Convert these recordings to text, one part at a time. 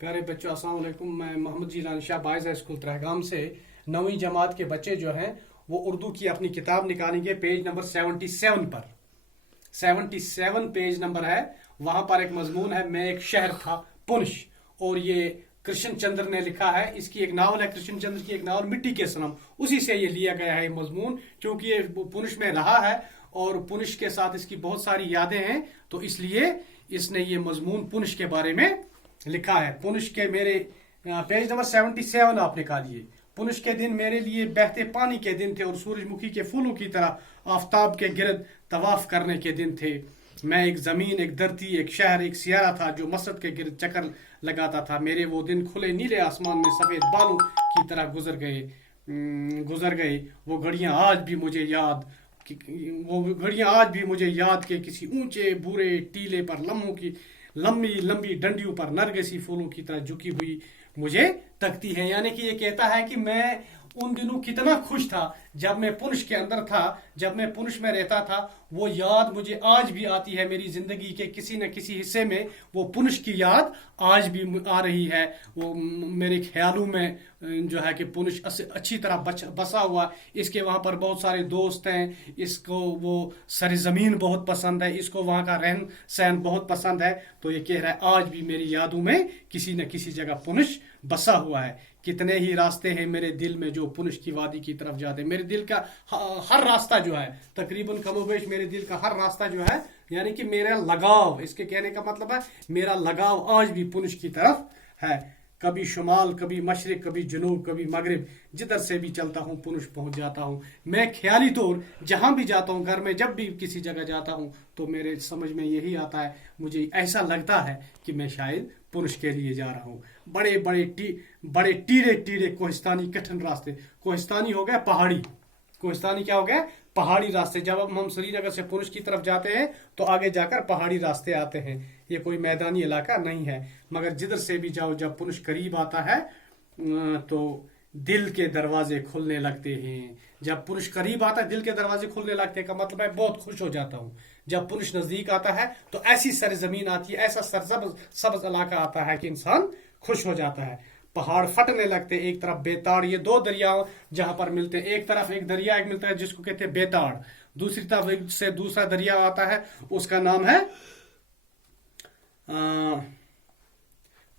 प्यारे बच्चों अस्सलाम वालेकुम। मैं Mohammad Jeelani Shah boys high school Trehgam से 9वीं जमात के बच्चे जो हैं वो उर्दू की अपनी किताब निकालेंगे पेज नंबर 77 पर। 77 पेज नंबर है। वहां पर एक मजमून है, मैं एक शहर था पुनश, और ये कृष्ण चंद्र ने लिखा है। इसकी एक नावल है, कृष्ण चंद्र की एक नावल मिट्टी के सनम, उसी से ये लिया गया है ये मजमून। क्योंकि ये पुनश में रहा है और पुनश के साथ इसकी बहुत सारी यादें हैं, तो इसलिए इसने ये मजमून पुनश के बारे में लिखा है। पुनश के मेरे पेज नंबर 77 आप निकालिए। पुनश के दिन मेरे लिए बहते पानी के दिन थे और सूरजमुखी के फूलों की तरह आफताब के गिरद तवाफ करने के दिन थे। मैं एक जमीन, एक धरती, एक शहर, एक सियारा था जो मस्जिद के गिरद चक्कर लगाता था। मेरे वो दिन खुले नीले आसमान में सफेद बालों की तरह गुजर गए। वो घड़ियां आज भी मुझे याद के किसी ऊंचे भूरे टीले पर लम्हों की लंबी लंबी डंडियों पर नरगिसी फूलों की तरह झुकी हुई मुझे तकती है। यानी कि ये कहता है कि मैं उन दिनों कितना खुश था जब मैं पुनश के अंदर था, जब मैं पुनश में रहता था। वो याद मुझे आज भी आती है। मेरी जिंदगी के किसी न किसी हिस्से में वो पुनश की याद आज भी आ रही है। वो मेरे ख्यालों में जो है कि पुनश अच्छी तरह बसा हुआ। इसके वहाँ पर बहुत सारे दोस्त हैं, इसको वो सरजमीन बहुत पसंद है, इसको वहाँ का रहन सहन बहुत पसंद है। तो ये कह रहा है आज भी मेरी यादों में किसी न किसी जगह पुनश बसा हुआ है। कितने ही रास्ते हैं मेरे दिल में जो पुनश की वादी की तरफ जाते हैं। मेरे दिल का हर रास्ता जो है, तकरीबन कमोबेश मेरे दिल का हर रास्ता जो है, यानी कि मेरा लगाव, इसके कहने का मतलब है मेरा लगाव आज भी पुनश की तरफ है। कभी शुमाल, कभी मशरिक, कभी जनूब, कभी मगरिब, जिधर से भी चलता हूँ पुनश पहुंच जाता हूँ। मैं ख्याली तौर जहां भी जाता हूँ, घर में जब भी किसी जगह जाता हूँ, तो मेरे समझ में यही आता है, मुझे ऐसा लगता है कि मैं शायद पुनश के लिए जा रहा हूँ। बड़े टीरे टीरे कोहिस्तानी कठिन रास्ते। कोहिस्तानी हो गया पहाड़ी, कोहिस्तानी क्या हो गया? पहाड़ी रास्ते। जब हम श्रीनगर से पुनश की तरफ जाते हैं तो आगे जाकर पहाड़ी रास्ते आते हैं। ये कोई मैदानी इलाका नहीं है, मगर जिधर से भी जाओ, जब पुनश करीब आता है तो दिल के दरवाजे खुलने लगते हैं। जब पुनश करीब आता है दिल के दरवाजे खुलने लगते हैं का मतलब है बहुत खुश हो जाता हूँ। जब पुनश नजदीक आता है तो ऐसी सरजमीन आती है, ऐसा सब्ज इलाका आता है कि इंसान खुश हो जाता है। पहाड़ फटने लगते, एक तरफ बेताड़, ये दो दरिया जहां पर मिलते हैं। एक तरफ एक दरिया एक मिलता है जिसको कहते हैं बेताड़, दूसरी तरफ एक से दूसरा दरिया आता है, उसका नाम है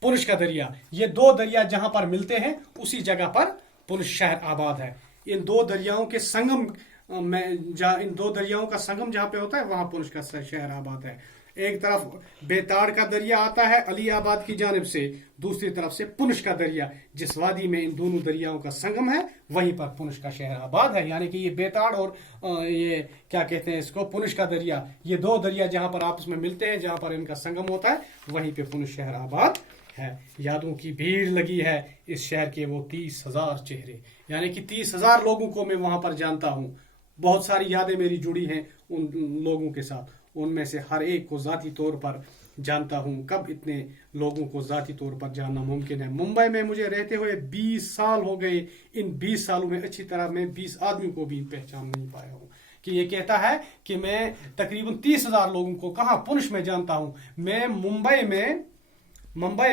पुनश का दरिया। ये दो दरिया जहां पर मिलते हैं उसी जगह पर पुनश शहर आबाद है। इन दो दरियाओं के संगम इन दो दरियाओं का संगम जहां पे होता है वहां पुनश का शहर आबाद है। एक तरफ बेताड़ का दरिया आता है अली आबाद की जानिब से, दूसरी तरफ से पुनश का दरिया। जिस वादी में इन दोनों दरियाओं का संगम है वहीं पर पुनश का शहर आबाद है। यानी कि ये बेताड़ और ये क्या कहते हैं इसको, पुनश का दरिया, ये दो दरिया जहां पर आपस में मिलते हैं, जहां पर इनका संगम होता है, वहीं पे पुनश शहर आबाद है। यादों की भीड़ लगी है इस शहर के वो 30,000 चेहरे। यानी कि 30,000 लोगों को मैं वहां पर जानता हूँ। बहुत सारी यादें मेरी जुड़ी हैं उन लोगों के साथ। उनमें से हर एक को जाती तौर पर जानता हूं। कब इतने लोगों को जाती तौर पर जानना मुमकिन है? मुंबई में मुझे रहते हुए 20 साल हो गए। इन 20 सालों में अच्छी तरह मैं 20 आदमियों को भी पहचान नहीं पाया हूं। कि ये कहता है कि मैं तकरीबन 30,000 लोगों को कहां पुनश में जानता हूं। मैं मुंबई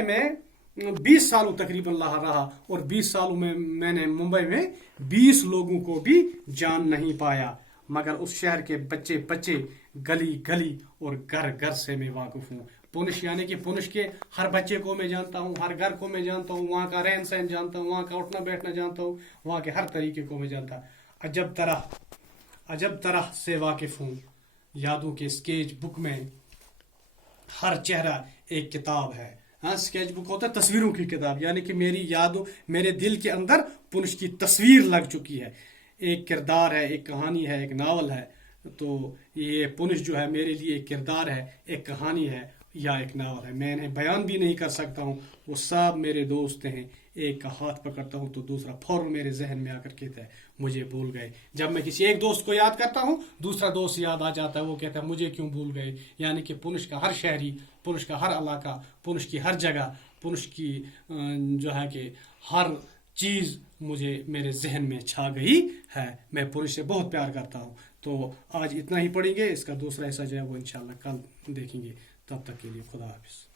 में 20 सालों तकरीबन रहा और 20 सालों में मैंने मुंबई में 20 लोगों को भी जान नहीं पाया। मगर उस शहर के बच्चे बच्चे, गली गली और घर घर से मैं वाकिफ हूँ। पुनश यानी कि पुनश के हर बच्चे को मैं जानता हूँ, हर घर को मैं जानता हूँ, वहाँ का रहन सहन जानता हूँ, वहाँ का उठना बैठना जानता हूँ, वहाँ के हर तरीके को मैं जानता। अजब तरह से वाकिफ हूँ। यादों के स्केच बुक में हर चेहरा एक किताब है। हाँ, स्केच बुक होता है तस्वीरों की किताब। यानी कि मेरी यादों, मेरे दिल के अंदर पुनश की तस्वीर लग चुकी है। एक किरदार है, एक कहानी है, एक नावल है। तो ये पुनश जो है मेरे लिए एक किरदार है, एक कहानी है या एक नावल है। मैं इन्हें बयान भी नहीं कर सकता हूँ। वो सब मेरे दोस्त हैं। एक का हाथ पकड़ता हूँ तो दूसरा फौरन मेरे जहन में आकर कहता है मुझे भूल गए। जब मैं किसी एक दोस्त को याद करता हूँ दूसरा दोस्त याद आ जाता है, वो कहता है मुझे क्यों भूल गए। यानी कि पुनश का हर शहरी, पुनश का हर इलाका, पुनश की हर जगह, पुनश की जो है कि हर चीज मुझे मेरे जहन में छा गई है। मैं पुनश से बहुत प्यार करता हूँ। तो आज इतना ही पढ़ेंगे, इसका दूसरा हिस्सा जो है वो इंशाल्लाह कल देखेंगे। तब तक के लिए खुदा हाफिज।